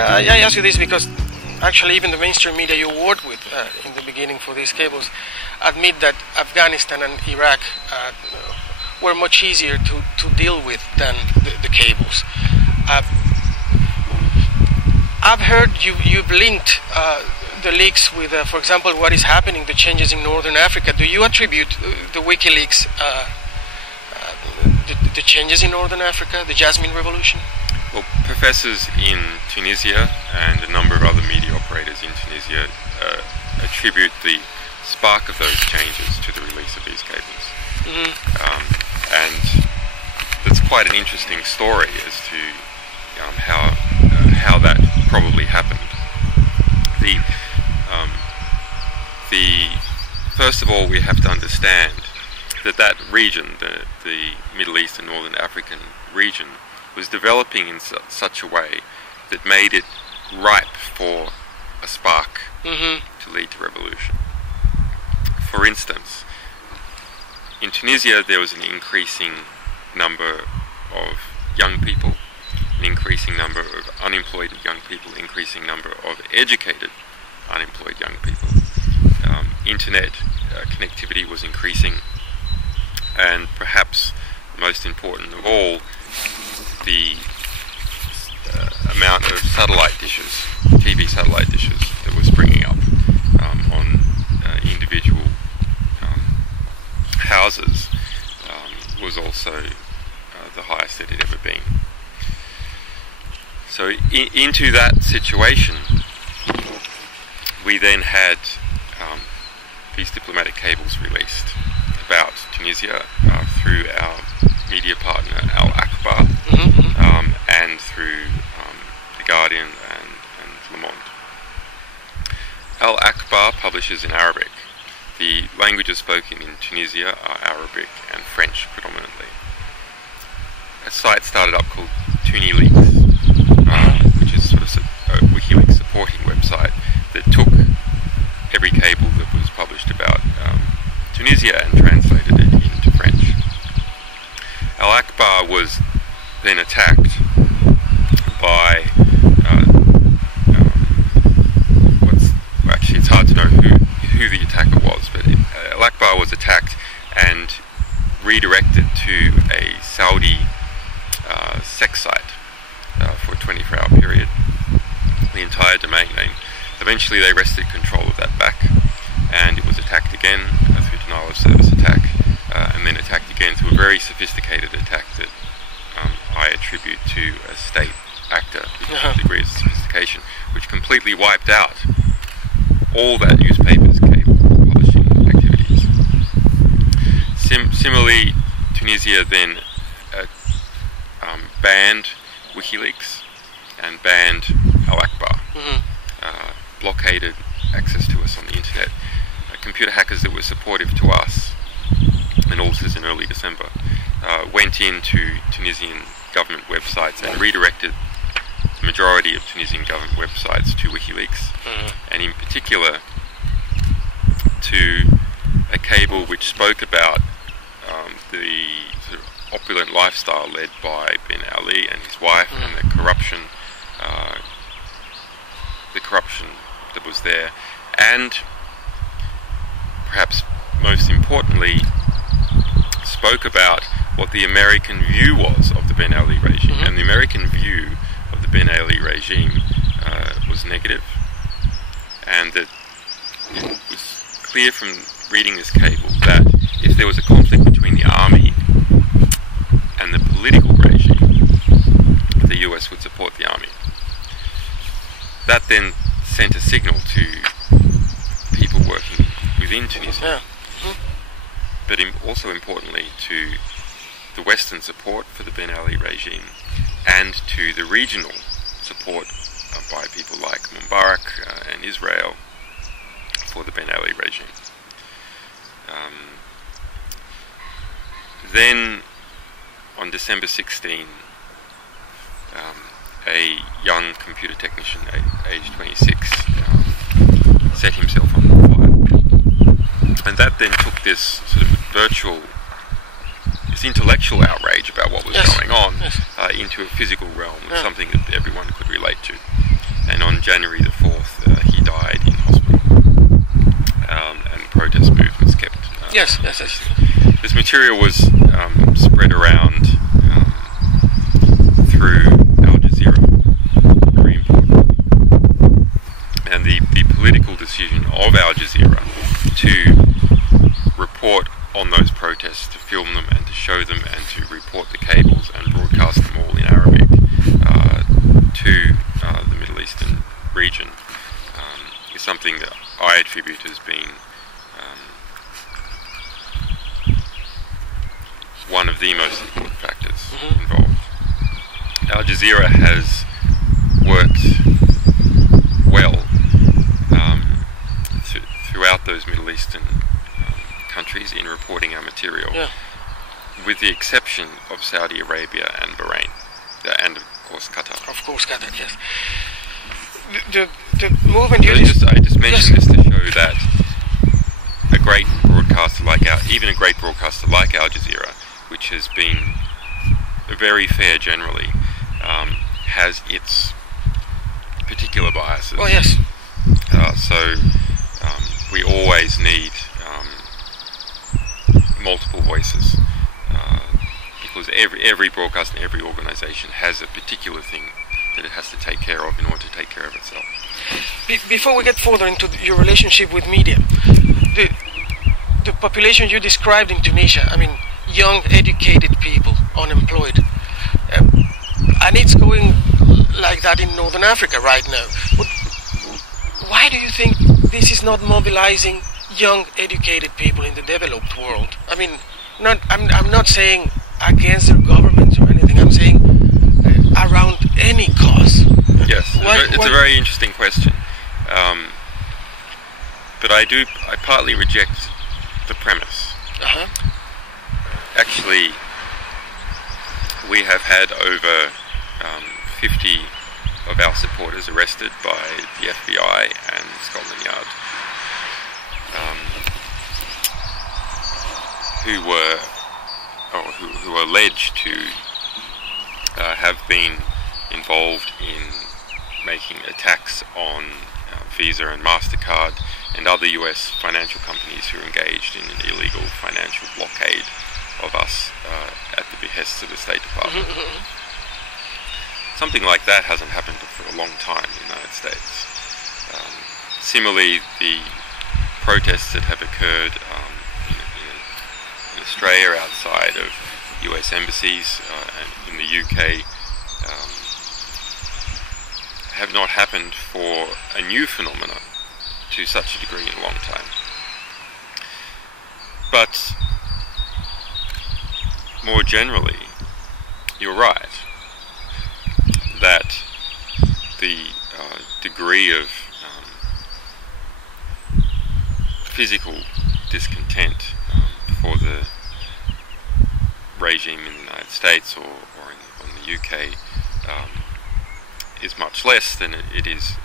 I ask you this because actually even the mainstream media you worked with in the beginning for these cables admit that Afghanistan and Iraq were much easier to deal with than the cables. I've heard you've linked the leaks with, for example, what is happening, the changes in Northern Africa. Do you attribute the WikiLeaks the changes in Northern Africa, the Jasmi Revolution? Well, professors in Tunisia and a number of other media operators in Tunisia attribute the spark of those changes to the release of these cables. And that's quite an interesting story as to how that probably happened. First of all, we have to understand that region, the Middle East and Northern African region, was developing in such a way that made it ripe for a spark to lead to revolution. For instance, in Tunisia there was an increasing number of young people, an increasing number of unemployed young people, increasing number of educated unemployed young people. Internet connectivity was increasing, and perhaps most important of all, the amount of satellite dishes, TV satellite dishes that was springing up on individual houses was also the highest it had ever been. So into that situation, we then had these diplomatic cables released about Tunisia through our media partner Al Akbar and through The Guardian and Le Monde. Al Akbar publishes in Arabic. The languages spoken in Tunisia are Arabic and French predominantly. A site started up called TuniLeaks, which is sort of a WikiLeaks supporting website that took every cable that was published about Tunisia and translated it into French. Al Akbar was then attacked by actually it's hard to know who the attacker was, but Al Akbar was attacked and redirected to a Saudi sex site for a 24-hour period, the entire domain name. Eventually they wrested control of that back, and it was attacked again through denial of service attack, and then attacked again through a very sophisticated attack that I attribute to a state actor with a degree of sophistication, which completely wiped out all that newspaper's cable publishing activities. Similarly, Tunisia then banned WikiLeaks and banned Al Akbar, blockaded access to us on the internet. Computer hackers that were supportive to us, and also in early December, went into Tunisian government websites and redirected the majority of Tunisian government websites to WikiLeaks, and in particular to a cable which spoke about the sort of opulent lifestyle led by Ben Ali and his wife, and the corruption that was there, and perhaps most importantly spoke about what the American view was of the Ben Ali regime. And the American view of the Ben Ali regime was negative, and that it was clear from reading this cable that if there was a conflict between the army and the political regime, the US would support the army. That then sent a signal to people working within Tunisia, but also importantly to the Western support for the Ben Ali regime and to the regional support by people like Mubarak and Israel for the Ben Ali regime. Then on December 16, a young computer technician, aged 26, set himself on fire. And that then took this sort of this intellectual outrage about what was going on into a physical realm, something that everyone could relate to. and on January the 4th he died in hospital, and protest movements kept yes. This material was spread around through Al Jazeera, very importantly, and the political decision of Al Jazeera to report on those protests, to film them and to show them and to report the cables and broadcast them all in Arabic to the Middle Eastern region is something that I attribute as being one of the most important factors involved. Al Jazeera has worked well throughout those Middle Eastern countries in reporting our material, with the exception of Saudi Arabia and Bahrain, and of course Qatar. Of course, Qatar, yes. The movement you I just mentioned this to show that a great broadcaster like even a great broadcaster like Al Jazeera, which has been very fair generally, has its particular biases. Oh yes. So we always need multiple voices, because every broadcast and every organisation has a particular thing that it has to take care of in order to take care of itself. Before we get further into your relationship with media, the population you described in Tunisia, I mean, young, educated people, unemployed, and it's going like that in Northern Africa right now. But why do you think this is not mobilizing young, educated people in the developed world? I mean, I'm not saying against their governments or anything. I'm saying around any cause. Yes, it's a very interesting question. But I partly reject the premise. Actually, we have had over 50 of our supporters arrested by the FBI and Scotland Yard, who were alleged to have been involved in making attacks on Visa and MasterCard and other US financial companies who are engaged in an illegal financial blockade of us at the behest of the State Department. Something like that hasn't happened for a long time in the United States. Similarly, the protests that have occurred in Australia outside of US embassies and in the UK have not happened for a new phenomenon to such a degree in a long time. But more generally, you're right that the degree of physical discontent for the regime in the United States or in the UK is much less than it is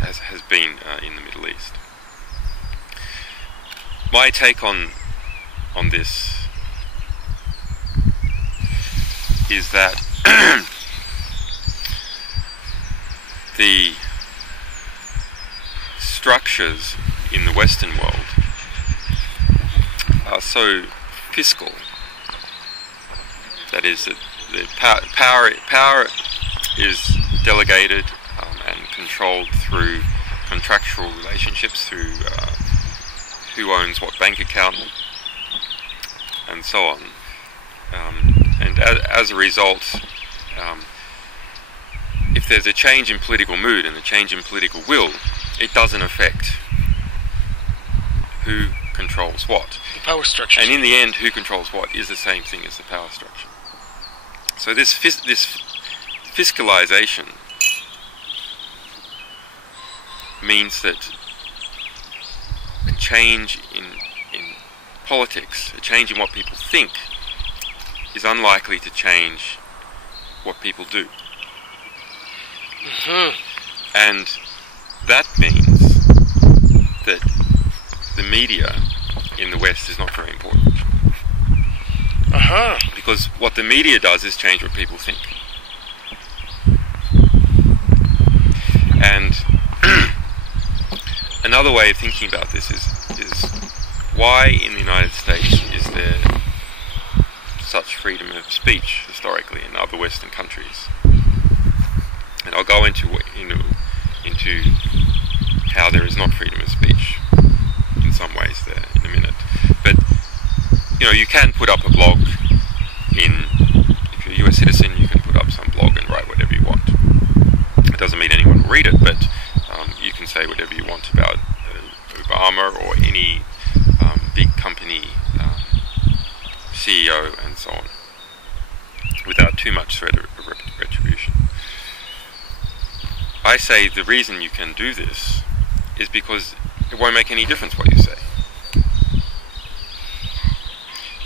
has been in the Middle East. My take on this is that the structures in the Western world are so fiscal. That is, that the power is delegated and controlled through contractual relationships, through who owns what bank account, and so on. And as a result, if there's a change in political mood and a change in political will, it doesn't affect who controls what. The power structure. And in the end, who controls what is the same thing as the power structure. So this fiscalization means that a change in politics, a change in what people think, is unlikely to change what people do. And that means that the media in the West is not very important. Because what the media does is change what people think. And another way of thinking about this is why in the United States is there such freedom of speech historically in other Western countries? And I'll go into how there is not freedom of speech in some ways there in a minute. But you can put up a blog if you're a US citizen, you can put up some blog and write whatever you want. It doesn't mean anyone will read it, but you can say whatever you want about Obama or any big company CEO and so on, without too much threat of retribution. I say the reason you can do this is because it won't make any difference what you say.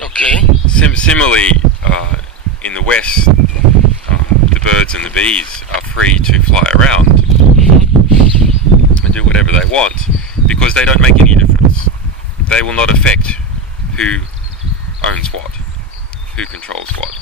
Okay. Similarly, in the West, the birds and the bees are free to fly around and do whatever they want because they don't make any difference. They will not affect who owns what, who controls what.